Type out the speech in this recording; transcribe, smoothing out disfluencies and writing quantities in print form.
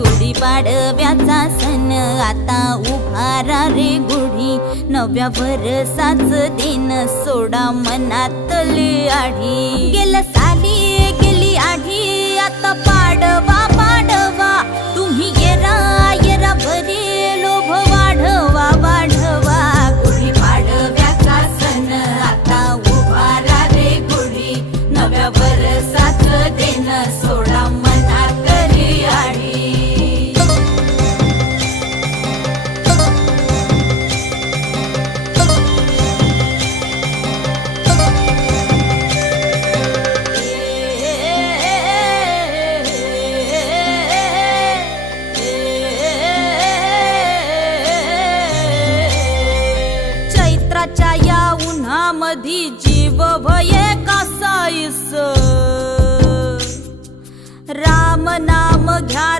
गुढीपाडव्याचा सण आता उभारा रे गुढी, नव्या वर्षाच दिन सोडा मनातली आढी। गेलं साली गेली आढी, आता पाडवा पाडवा, तुम्ही येरा येरा बरे लोभ वाढवा वाढवा। गुढीपाडव्याचा सण आता उभारा रे गुढी, नव्या वर्षाच दिन सोडा मनातली आढी। चैत्राच्या या उन्हामधी जीव भये कासाईस, राम नाम घ्या रे